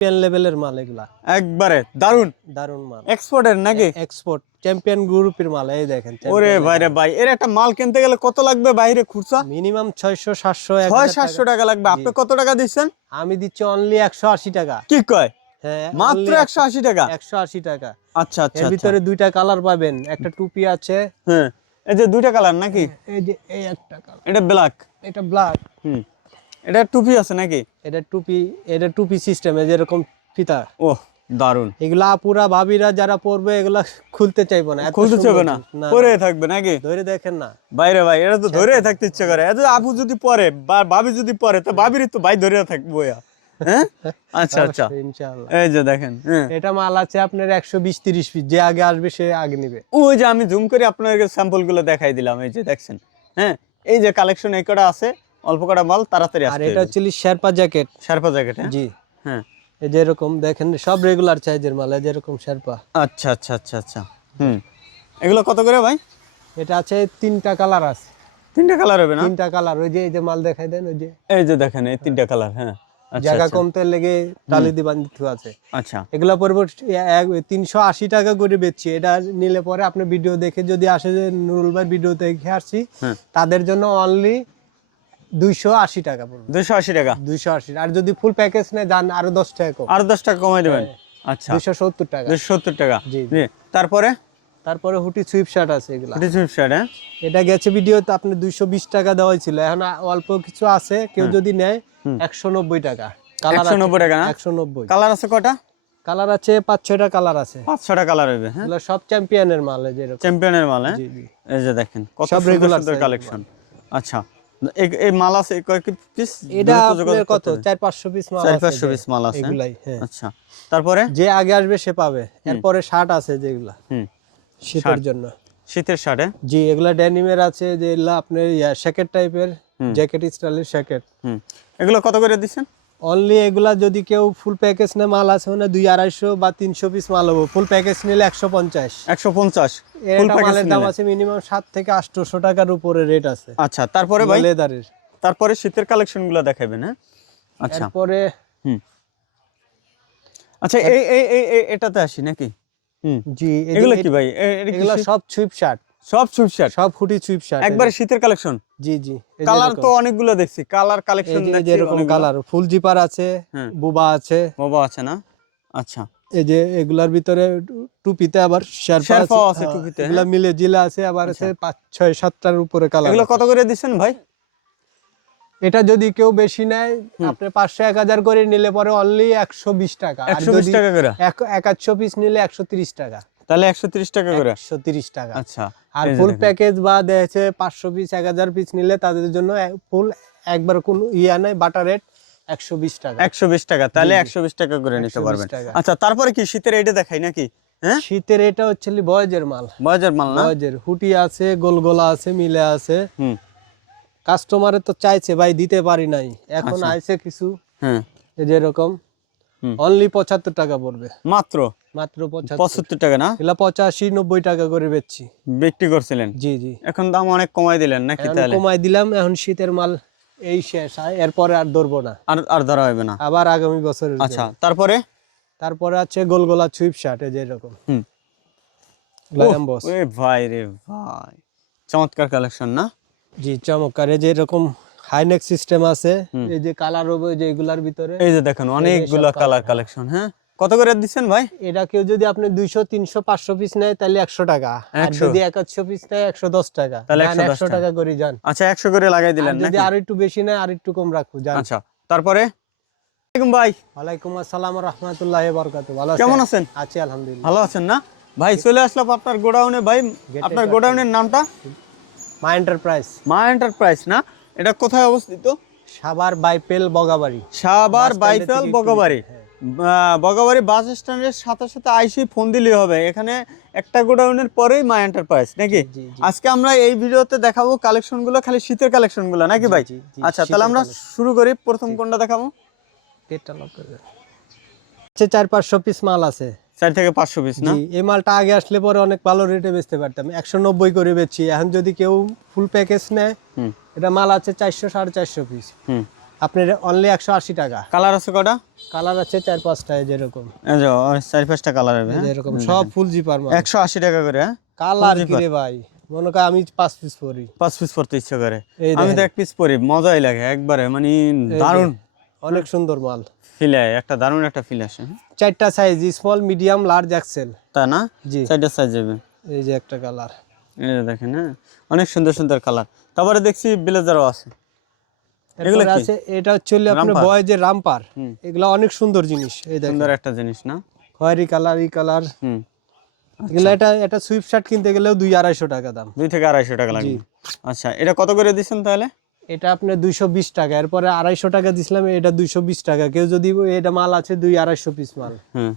Champion লেভেলের মাল এগুলা। একবারে দারুণ দারুণ মাল। এক্সপোর্টের নাকি? এক্সপোর্ট চ্যাম্পিয়ন গ্রুপের মাল এই দেখেন ওরে ভাইরে ভাই এর একটা মাল কিনতে গেলে কত লাগবে বাইরে খুচরা? মিনিমাম ছয়শো সাতশো ছয় সাতশো টাকা লাগবে। আপনি কত টাকা দিচ্ছেন? আমি দিচ্ছি অনলি একশো আশি টাকা। কি কয়? হ্যাঁ মাত্র একশো আশি টাকা? একশো আশি টাকা। আচ্ছা আচ্ছা এর আচ্ছা। ভিতরে দুইটা কালার পাবেন। একটা টুপি আছে। হ্যাঁ এই যে দুইটা কালার নাকি? এই যে এই একটা কালার এটা ব্ল্যাক এটা ব্ল্যাক হুম এটা টুপি আছে নাকি? এটা টুপি এটা টুপি সিস্টেমে যেরকম ফিতা। ও দারুণ এগুলা আপুরা ভাবিরা যারা পরবে এগুলা খুলতে চাইব না খুলতে চাবে না? পরে থাকবে নাকি? ধরে দেখেন না। বাইরে ভাই এটা তো ধরে থাকতে ইচ্ছে করে। এত আপু যদি পরে বা ভাবি যদি পরে তো ভাবিরই তো ভাই ধরে থাকব। হ্যাঁ? আচ্ছা আচ্ছা ইনশাআল্লাহ। এই যে দেখেন হ্যাঁ। এটা মাল আছে আপনার একশো বিশ তিরিশ পিস যে আগে আসবে সে আগে নিবে। ওই যে আমি জুম করে আপনাকে স্যাম্পলগুলো দেখাই দিলাম এই যে দেখছেন। হ্যাঁ? এই যে কালেকশন এই কটা আছে? অল্প কটা মাল তাড়াতাড়ি আর এটা হচ্ছে শেরপা জ্যাকেট। শারপা জ্যাকেট হ্যাঁ? জি। হ্যাঁ। এই যে এরকম দেখেন সব রেগুলার সাইজের মাল এই যেরকম শেরপা। আচ্ছা আচ্ছা আচ্ছা আচ্ছা। হুম। এগুলো কত করে ভাই? এটা আছে তিনটা কালার আছে। তিনটা কালার হবে না? তিনটা কালার ওই যে এই যে মাল দেখাই দেন ওই যে। এই যে দেখেন এই তিনটা কালার হ্যাঁ। আচ্ছা জায়গা আচ্ছা, কমতে লেগে টালি দিয়ে বান্ধিত আছে। আচ্ছা। এগুলা পরিবর তিনশো আশি টাকা করে বেচছি। এটা নিলে পরে আপনি ভিডিও দেখে যদি আসে যে নুরুল ভাই ভিডিও দেখে আসছি হ্যাঁ। তাদের জন্য অনলি দুইশো আশি টাকা পড়বে। দুশো আশি টাকা? দুইশো আশি। আর যদি ফুল প্যাকেজ নেয় যান আরও দশ টাকা কম। আর দশ টাকা কমাই দেবেন? আচ্ছা। দুইশো সত্তর টাকা। দুশো সত্তর টাকা? জি, তারপরে? তারপরে হুটি সুইপ শার্ট আছে এগুলা। শার্ট হ্যাঁ? এটা গেছে ভিডিওতে আপনি দুইশো বিশ টাকা দেওয়াই ছিল এখন অল্প কিছু আছে কেউ যদি নেয় একশো নব্বই টাকা। কালার 190 টাকা না? একশো নব্বই। কালার আছে কটা? কালার আছে পাঁচ ছয়টা কালার আছে। পাঁচ ছটা কালার হবে হ্যাঁ? সব চ্যাম্পিয়নের মাল এই যে এরকম। চ্যাম্পিয়নের মাল হ্যাঁ? জি জি। এই যে দেখেন কত সুন্দর কালেকশন আচ্ছা। এই- এই মাল আছে এই পিস এটা আপনার কত? চার পাঁচশো পিস মাল আছে পাঁচশো যে, পিস মাল আছে। এগুলাই হ্যাঁ। আচ্ছা তারপরে? যে আগে আসবে সে পাবে। এরপরে শার্ট আছে যেগুলা। হুম। শীতের জন্য। শীতের শার্ট? জি এগুলা আছে যেগুলা আপনার শ্যাকেট টাইপের জ্যাকেট স্টাইলের শ্যাকেট হুম। এগুলো কত করে দিচ্ছেন? অনলি এগুলা যদি কেউ ফুল প্যাকেজ নেয় মাল আছে মানে দুই আড়াইশো বা তিনশো পিস মাল হব। ফুল প্যাকেজ নিলে একশো পঞ্চাশ। একশো পঞ্চাশ। মালের দাম আছে মিনিমাম সাত থেকে আটশোশো টাকার উপরে রেট আছে। আচ্ছা তারপরে ভাই? লেদারের। তারপরে শীতের কালেকশনগুলো দেখাবেন হ্যাঁ? আচ্ছা। পরে হুম। আচ্ছা এই এই এটাতে আসি নাকি? হুম। জি এগুলো কি ভাই? এগুলা সব সুইপ শার্ট সব সুইট সব হুটি সুইপ একবার শীতের কালেকশন? জি জি কালার। তো অনেকগুলো দেখছি কালার কালেকশন যে এরকম কালার। ফুল জিপার আছে হ্যাঁ। বুবা আছে। বাবা আছে না? আচ্ছা। এই যে এগুলার ভিতরে টুপিতে আবার শেরপা আছে আছে হ্যাঁ, টুপিতে, এগুলা মিলে জিলা আছে আবার আছে পাঁচ ছয় সাতটার উপরে কালার এগুলো কত করে দিচ্ছেন ভাই? এটা যদি কেউ বেশি নেয় আপনি পাঁচশো এক হাজার করে নিলে পরে অনলি একশো বিশ টাকা। একশো বিশ টাকা করে? এক একাশো পিস নিলে একশো তিরিশ টাকা। তাহলে একশো তিরিশ টাকা করে? একশো তিরিশ টাকা। আচ্ছা আর ফুল প্যাকেজ বা দেখছে পাঁচশো পিস এক হাজার পিস নিলে তাদের জন্য ফুল একবার কোন ইয়া নাই বাটার রেট একশো বিশ টাকা। একশো বিশ টাকা তাহলে একশো বিশ টাকা করে নিতে পারবেন। আচ্ছা তারপরে কি শীতের এইটা দেখাই নাকি? হ্যাঁ? শীতের এটা হচ্ছে বয়জের মাল। বাজার মাল না? বয়জের হুটি আছে গোলগোলা আছে মিলে আছে। হুম। কাস্টমারে তো চাইছে ভাই দিতে পারি নাই। এখন আচ্ছা। আইছে কিছু। হ্যাঁ। এই যে এরকম। অনলি পঁচাত্তর টাকা পড়বে। মাত্র? মাত্র পঁচাত্তর। টাকা না? এগুলা পঁচাশি নব্বই টাকা করে বেচছি। বিক্রি করছিলেন? জি জি। এখন দাম অনেক কমাই দিলেন নাকি তাহলে? কমাই দিলাম এখন শীতের মাল এই শেষ এরপরে আর ধরবো না। আর আর ধরা হবে না? আবার আগামী আচ্ছা তারপরে? তারপরে আছে গোলগোলা সুইপ শার্ট এই যে এরকম। হুম। ভাই রে ভাই। চমৎকার কালেকশন না? জি চমৎকার। এই যে এরকম হাইনেক সিস্টেম আছে এই যে কালার হবে যে এগুলার ভিতরে। এই যে দেখেন অনেকগুলো কালার কালেকশন হ্যাঁ? কত করে দিচ্ছেন ভাই? এটা কেউ যদি আপনি দুইশো তিনশো পাঁচশো পিস নেয় তাহলে একশো টাকা। আর 100 যদি একশো পিস নেয় একশো দশ টাকা। তাহলে একশো টাকা। করে যান আচ্ছা একশো করে লাগাই দিলেন যদি আর একটু বেশি নেয় আর একটু কম রাখব যান আচ্ছা তারপরে? ওয়ালাইকুম ভাই। ওয়ালাইকুম আসসালাম রহমতুল্লাহ বরকাত ভালো কেমন আছেন? আছি আলহামদুলিল্লাহ। ভালো আছেন না? ভাই চলে আসলাম আপনার গোডাউনে। ভাই আপনার গোডাউনের নামটা? মা এন্টারপ্রাইজ মা এন্টারপ্রাইজ না? এটা কোথায় অবস্থিত? সাবার বাইপেল বগাবাড়ি। সাবার একটু বগাবাড়ি। বগাবাড়ি বাস স্ট্যান্ডের সাথে সাথে আইসি ফোন দিলেই হবে। এখানে একটা গোডাউনের পরেই মা এন্টারপ্রাইজ নাকি। আজকে আমরা এই ভিডিওতে দেখাবো কালেকশনগুলো খালি শীতের কালেকশনগুলো নাকি ভাই? আচ্ছা তাহলে আমরা শুরু করি। প্রথম কোনটা দেখাবো? চার পাঁচশো পিস মাল আছে। চার থেকে পাঁচশো পিস না? এই মালটা আগে আসলে পরে অনেক ভালো রেটে বেচতে পারতাম। একশো নব্বই করে বেচছি। এখন যদি কেউ ফুল প্যাকেজ নেয় এটা মাল আছে চারশো সাড়ে চারশো পিস হুম। আপনার অনলি একশো আশি টাকা। কালার আছে কটা কালার আছে চার পাঁচটা যেরকম চার পাঁচটা কালার হবে হ্যাঁ? যেরকম সব ফুল জিপার একশো আশি টাকা করে হ্যাঁ? কালার কি ভাই? মনে কর আমি পাঁচ পিস পরি। পাঁচ পিস পড়তে ইচ্ছে করে। আমি তো এক পিস পরি মজাই লাগে একবারে মানে দারুণ। অনেক সুন্দর মাল। ফিল হয় একটা দারুণ একটা ফিল আসে হ্যাঁ? চারটা size small medium large XL তা না? জি। চারটা সাইজ যাবে এই যে একটা কালার এই দেখেন হ্যাঁ? অনেক সুন্দর সুন্দর কালার তারপরে দেখছি ব্লেজারও আছে। এগুলো আছে এটা হচ্ছে আপনার বয়েজের রামপার। এগুলো অনেক সুন্দর জিনিস এই দেখেন। সুন্দর একটা জিনিস না? খয়েরি কালার ই কালার। এগুলো এটা এটা সুইফট শার্ট কিনতে গেলেও দুই আড়াইশো টাকা দাম। দুই থেকে আড়াইশো টাকা লাগবে। আচ্ছা এটা কত করে দিচ্ছেন তাহলে? এটা আপনার দুইশো বিশ টাকা। এরপরে আড়াইশো টাকা দিছিলাম এটা দুইশো বিশ টাকা। কেউ যদি এটা মাল আছে দুই আড়াইশো পিস মাল। হুম।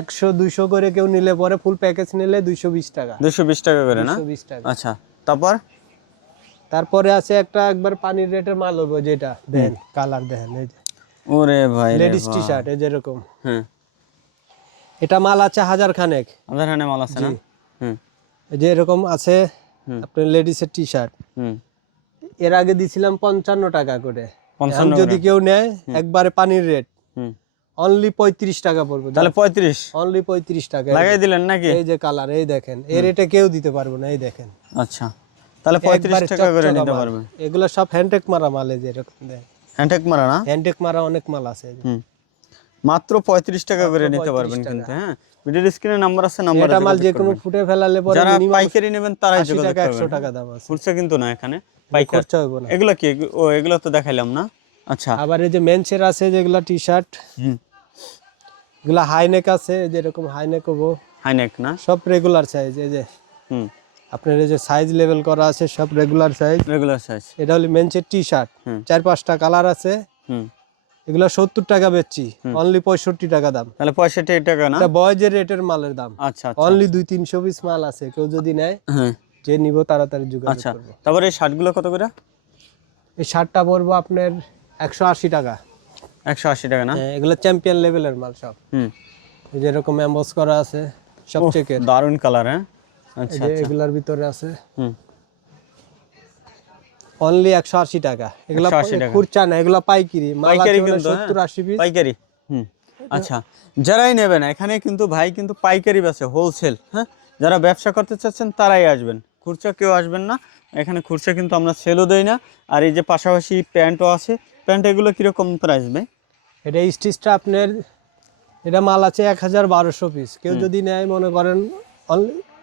একশো দুইশো করে কেউ নিলে পরে ফুল প্যাকেজ নিলে দুইশো বিশ টাকা। দুশো বিশ টাকা করে না? বিশ টাকা। আচ্ছা তারপর? তারপরে আছে একটা একবার পানির রেটের মাল হবে যেটা দেন কালার দেখেন এই যে। ওরে ভাই লেডিস টি শার্ট এই যেরকম। হ্যাঁ। এটা মাল আছে হাজার খানেক। আমাদের এখানে মাল আছে না? হুম। এই যে এরকম আছে। আপনার লেডিসের টি শার্ট হুম। এর আগে দিছিলাম পঞ্চান্ন টাকা করে। যদি কেউ নেয় একবারে পানির রেট। হুম। অনলি পঁয়ত্রিশ টাকা পড়বে। তাহলে পঁয়ত্রিশ। অনলি পঁয়ত্রিশ টাকা। লাগাই দিলেন নাকি? এই যে কালার এই দেখেন। এই রেটে কেউ দিতে পারব না এই দেখেন। আচ্ছা। তাহলে পঁয়ত্রিশ একবারে টাকা করে নিতে। পারবেন এগুলো সব হ্যান্ডটেক মারা মাল এই যে এরকম হ্যান্ডটেক মারা না? হ্যান্ডটেক মারা অনেক মাল আছে হুম। মাত্র পঁয়ত্রিশ টাকা করে নিতে পারবেন কিন্তু হ্যাঁ। ভিডিওর স্ক্রিনে নাম্বার আছে নাম্বার এটা মাল যে কোনো ফুটে ফেলালে পরে যারা পাইকারি নেবেন তারাই যোগাযোগ টাকা একশো টাকা দাম আছে। খুচরা কিন্তু না এখানে পাইকার। খরচা হবে না। এগুলো কি? ও এগুলো তো দেখাইলাম না? আচ্ছা। আবার এই যে মেন্সের আছে যেগুলা টি শার্ট হুম। এগুলা হাইনেক আছে যেরকম হাইনেক হব। হাইনেক না? সব রেগুলার সাইজ এই যে। হুম। আপনার এই যে সাইজ লেভেল করা আছে সব রেগুলার সাইজ রেগুলার সাইজ এটা হলো মেন্সের টি শার্ট চার পাঁচটা কালার আছে। হুম। এগুলো সত্তর টাকা বেচছি। অনলি পঁয়ষট্টি টাকা দাম। তাহলে পঁয়ষট্টি টাকা না? বয়েজের রেটের মালের দাম। আচ্ছা আচ্ছা। অনলি দুই তিনশো পিস মাল আছে। কেউ যদি নেয় হ্যাঁ। যে নিব তাড়াতাড়ি যোগাযোগ আচ্ছা। তারপরে এই শার্টগুলো কত করে? এই শার্টটা পড়ব আপনার একশো আশি টাকা। একশো আশি টাকা না? হ্যাঁ, এগুলো চ্যাম্পিয়ন লেভেলের মাল সব। হুম। এই যে এরকম এম্বস করা আছে সব চেকের দারুণ কালার হ্যাঁ? আচ্ছা এগুলার ভিতরে আছে। হুম। অনলি টাকা। এগুলা খুরচা না এগুলা পাইকিরি। পাইকারি কিন্তু, হ্যাঁ। পিস। পাইকারি। হুম। আচ্ছা যারাই নেবেন এখানে কিন্তু ভাই কিন্তু পাইকারি বেচে হোলসেল হ্যাঁ? যারা ব্যবসা করতে চাচ্ছেন তারাই আসবেন। খুচরা কেউ আসবেন না। এখানে খুচরা কিন্তু আমরা সেলও দেই না। আর এই যে পাশাপাশি প্যান্টও আছে। প্যান্ট এগুলো কীরকম প্রাইস ভাই? এটা স্টিচটা আপনার এটা মাল আছে এক হাজার বারোশো পিস। কেউ যদি নেয় মনে করেন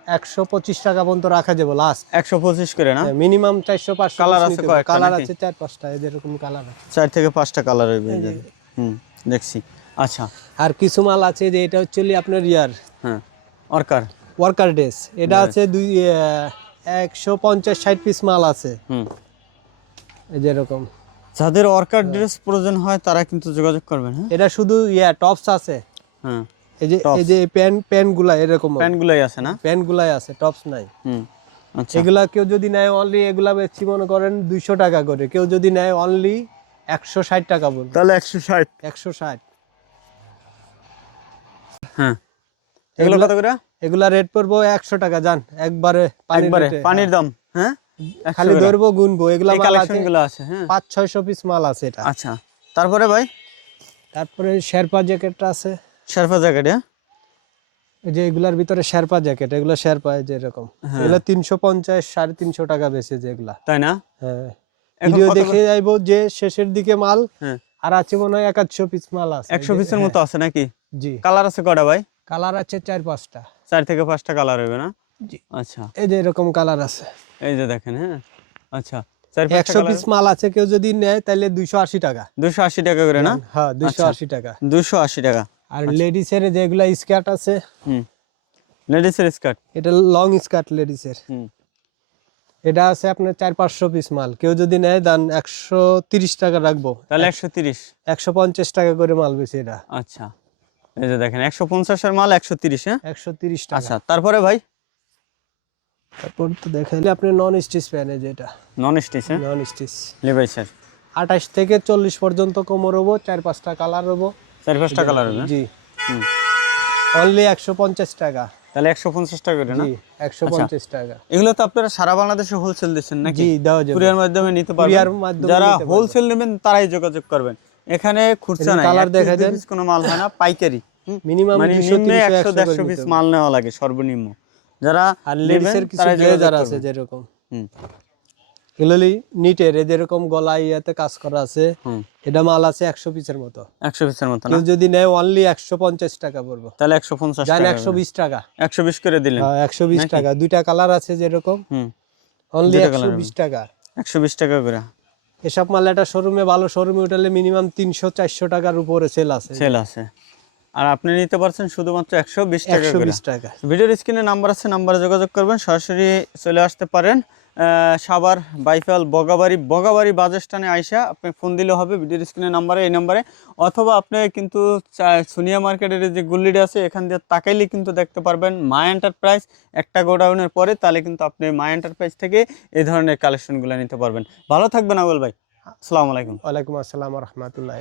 একশো পঁচিশ টাকা পর্যন্ত রাখা যাবে লাস্ট একশো পঁচিশ করে না? মিনিমাম চারশো পাঁচশো Colour আছে কালার আছে চার পাঁচটা এই যেরকম কালার আছে। চার থেকে পাঁচটা কালার হয়ে যাবে। হুম দেখছি। আচ্ছা। আর কিছু মাল আছে যে এটা হচ্ছে আপনার ইয়ার। হ্যাঁ অর্কার ওয়ার্কার ড্রেস এটা আছে দুই একশো পঞ্চাশ ষাট পিস মাল আছে। হুম। এই যেরকম যাদের অর্কার ড্রেস প্রয়োজন হয় তারা কিন্তু যোগাযোগ করবেন হ্যাঁ? এটা শুধু ইয়া টপস আছে। হ্যাঁ। এই যে এই যে প্যান্টগুলা এরকম প্যান্টগুলোই আছে না? আছে টপস নাই। হুম আচ্ছা। এগুলা কেউ যদি নেয় অনলি এগুলা বেচছি মনে করেন দুইশো টাকা করে। কেউ যদি নেয় অনলি একশো ষাট টাকা বলব। তাহলে একশো ষাট। একশো ষাট। হ্যাঁ। এগুলো কত করে? এগুলা রেট পড়ব একশো টাকা জান। একবারে পানির একবারে পানির দাম হ্যাঁ? খালি ধরবো গুনবো। এগুলা মাল আছে। আছে হ্যাঁ। পাঁচ ছয়শো পিস মাল আছে এটা। আচ্ছা। তারপরে ভাই? তারপরে শেরপা জ্যাকেটটা আছে। শেরফা জ্যাকেট হ্যাঁ? এই যে এগুলার ভিতরে শেরপা জ্যাকেট এগুলো শেরপা এই যে এরকম। এগুলো তিনশো পঞ্চাশ সাড়ে তিনশো টাকা বেচে যেগুলা তাই না? হ্যাঁ। ভিডিও দেখে যাইবো যে শেষের দিকে মাল হ্যাঁ। আর আছে মনে হয় একাশশো পিস মাল আছে। একশো পিসের মতো আছে নাকি? জি। কালার আছে কটা ভাই? কালার আছে চার পাঁচটা। চার থেকে পাঁচটা কালার হবে না? জি। আচ্ছা। এই যে এরকম কালার আছে। এই যে দেখেন হ্যাঁ। আচ্ছা। একশো পিস মাল আছে কেউ যদি নেয় তাহলে দুইশো আশি টাকা। দুশো আশি টাকা করে না? হ্যাঁ দুইশো আচ্ছা। আশি টাকা। দুশো আশি টাকা। আর লেডিসের যেগুলা স্কার্ট আছে হুম। লেডিসের স্কার্ট? এটা লং স্কার্ট লেডিসের। হুম। এটা আছে আপনার চার পাঁচশো পিস মাল। কেউ যদি নেয় দান একশো তিরিশ টাকা রাখব। তাহলে একশো তিরিশ? একশো পঞ্চাশ টাকা করে মাল বেশি এটা। আচ্ছা। এই যে দেখেন একশো পঞ্চাশের মাল একশো তিরিশ হ্যাঁ? একশো তিরিশ টাকা। আচ্ছা তারপরে ভাই? তারপর তো দেখাইলে আপনি নন স্টিচ প্যান এই যে এটা। নন স্টিচ হ্যাঁ? নন স্টিচ লিভাই স্যার। আঠাশ থেকে চল্লিশ পর্যন্ত কোমর হব চার পাঁচটা কালার হব। চার পাঁচটা কালার হবে জি অনলি একশো পঞ্চাশ টাকা। তাহলে একশো পঞ্চাশ টাকা করে না? একশো পঞ্চাশ টাকা। এগুলো তো আপনারা সারা বাংলাদেশে হোলসেল দিচ্ছেন নাকি? কুরিয়ার মাধ্যমে নিতে পারবেন। যারা হোলসেল নেবেন তারাই যোগাযোগ করবেন। এখানে খুচরা নাই। piece, দেখা দেন। কোনো মাল হয় না পাইকারি। মিনিমাম মানে নিম্নে একশো দেড়শো পিস মাল নেওয়া লাগে সর্বনিম্ন। যারা আর লেডিসের কিছু তারাই যোগাযোগ আছে যেরকম। হুম, এগুলি নিটের যেরকম গলা ইয়াতে কাজ করা আছে এটা মাল আছে একশো পিসের মতো। একশো পিসের মতো কেউ যদি নেয় অনলি একশো পঞ্চাশ টাকা পড়ব। তাহলে একশো পঞ্চাশ একশো বিশ টাকা। একশো বিশ করে দিলেন? একশো বিশ টাকা। দুইটা কালার আছে যেরকম। অনলি একশো বিশ টাকা। একশো বিশ টাকা করে। এসব মাল একটা শোরুমে ভালো শোরুমে উঠালে মিনিমাম তিনশো চারশো টাকার উপরে সেল আছে। সেল আছে। আর আপনি নিতে পারছেন শুধুমাত্র একশো বিশ টাকা ভিডিওর স্ক্রিনে নাম্বার আছে নাম্বারে যোগাযোগ করবেন সরাসরি চলে আসতে পারেন। সাভার, বাইফাল, বগাবাড়ি বগাবাড়ি স্ট্যান্ডে আইসা আপনি ফোন দিলে হবে ভিডিওর স্ক্রিনের নাম্বারে এই নাম্বারে অথবা আপনি কিন্তু সোনিয়া মার্কেটের যে গুল্লিটা আছে, এখান দিয়ে তাকাইলে কিন্তু দেখতে পারবেন মা এন্টারপ্রাইজ একটা গোডাউনের পরে তাহলে কিন্তু আপনি মা এন্টারপ্রাইজ থেকে এই ধরনের কালেকশনগুলো নিতে পারবেন। ভালো থাকবেন আবুল ভাই। আসসালামু আলাইকুম। ওয়ালাইকুম আসসালাম রহমতুল্লাহ